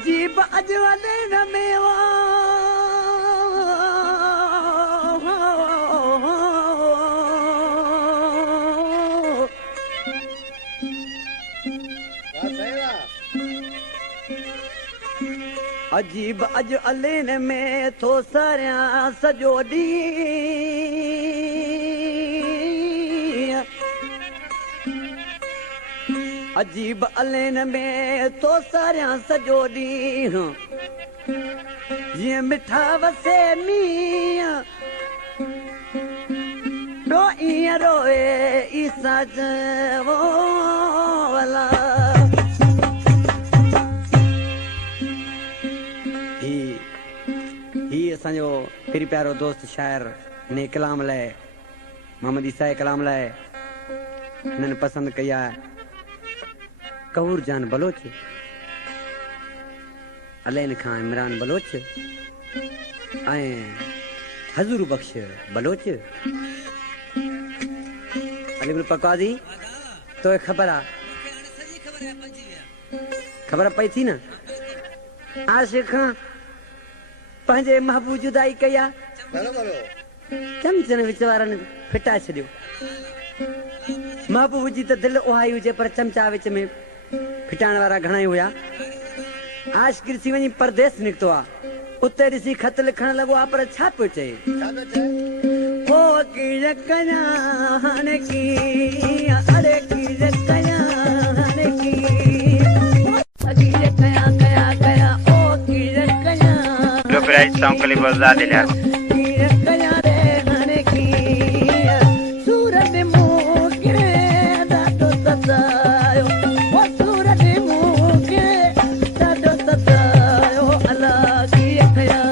अजीब अजवले न मेवा अजीब अज अलेन में थो सरिया सजो डी अजीब अलेन में तो सरिया सजो डी जीअं मिठा वसे मीअं रो ईअं रोए ईसा चवो वला ही असांजो पिरी प्यारो दोस्त शायर ने कलाम लाइ मोहम्मद ईसा कलाम लाइ हिननि पसंदि कई आहे कहूर जान बलोच अलेन खां इमरान बलोच ऐं हज़ूर बख्श बलोच अली पकवादी तो ख़बर आहे ख़बर पई थी न आशिक़ खां पंहिंजे महबूब जुदाई कई आहे चमचनि विच वारनि फिटाए छॾियो महबूब जी त दिलि उहा ई हुजे पर चमचा विच में फिटाइण वारा घणा ई हुया आशिक़ ॾिसी वञी परदेस निकितो आहे उते ॾिसी ख़त लिखण लॻो आहे पर छा पियो चए ओ कीअं कयां हाणे कीअं अरे कीअं कयां हाणे कीअं कयां कयां कयां ओ कीअं कयां लो प्राइस सॉन्ग क्लिप बजा दे यार कीअं कयां रे हाणे कीअं सूरत मूंखे ॾाढो सतायो ओ सूरत मूंखे ॾाढो सतायो अलाह कीअं कयां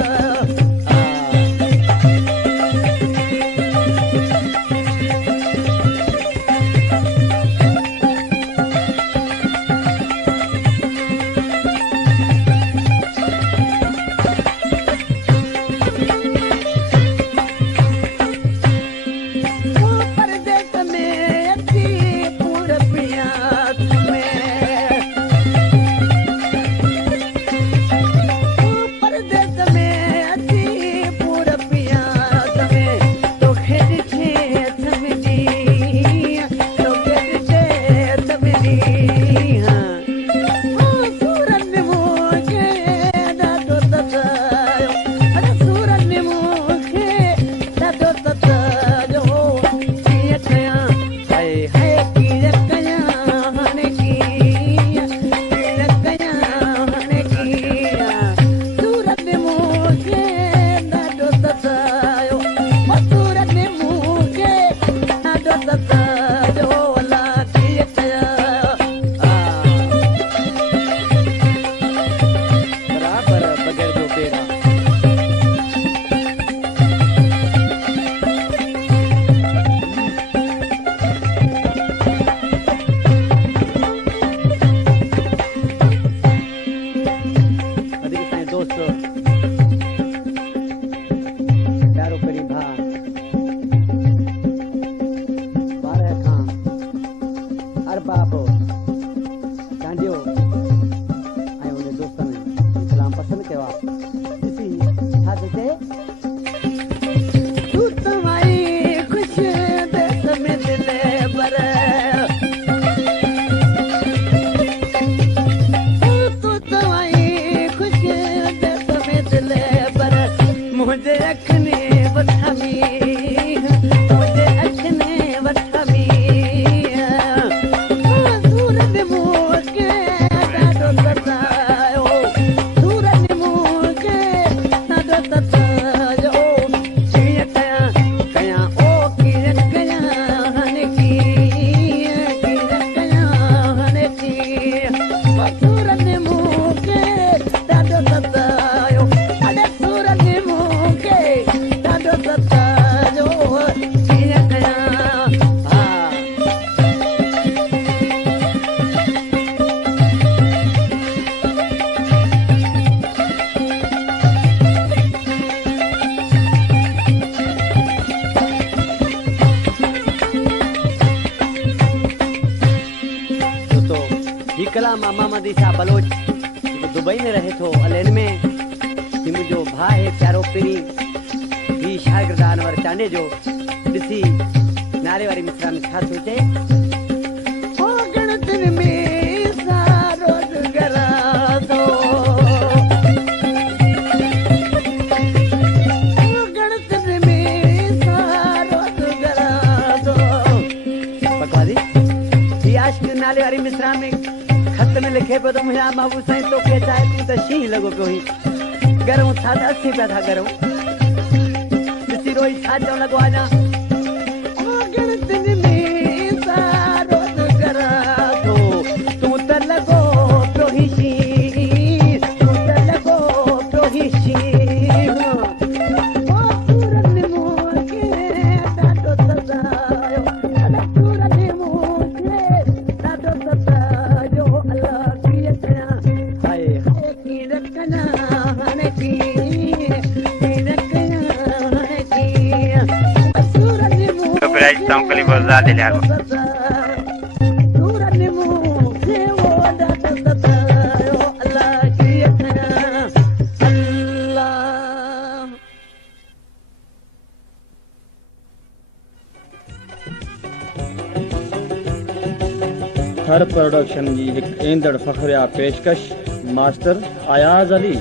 दुबई में रहे थो अलेन में कि मुझो भा है प्यारो पिरी ही शागिर्द अनवर चांडे जो ॾिसी नारे वारी मिसरा में छा सोचे ओ गणतन में सारो गरा दो ओ गणतन में सारो गरा दो बकवादी ही आशिक नाले वारी मिसरा में खत में लिखे पे तो मुझे महबूब साईं तो के चाहे तू तो शीं लगो पियो ही गरम था 80 पे था गरम ॾिसी रोई छा चवण लॻो आहियां ओ गणतन में सारो गरा दो तूं त लॻो पियो ही शीं तूं त लॻो पियो ही शीं ओ सूरत मूंखे ॾाढो सतायो सूरत मूंखे ॾाढो सतायो अल्लाह कीअं कयां हाय हाय कीअं कयां हाणे Copyright Sound Clip आजाद लिया हर प्रोडक्शन की एक ईंदड़ फ़ख्रिया पेशकश मास्टर अयाज अली।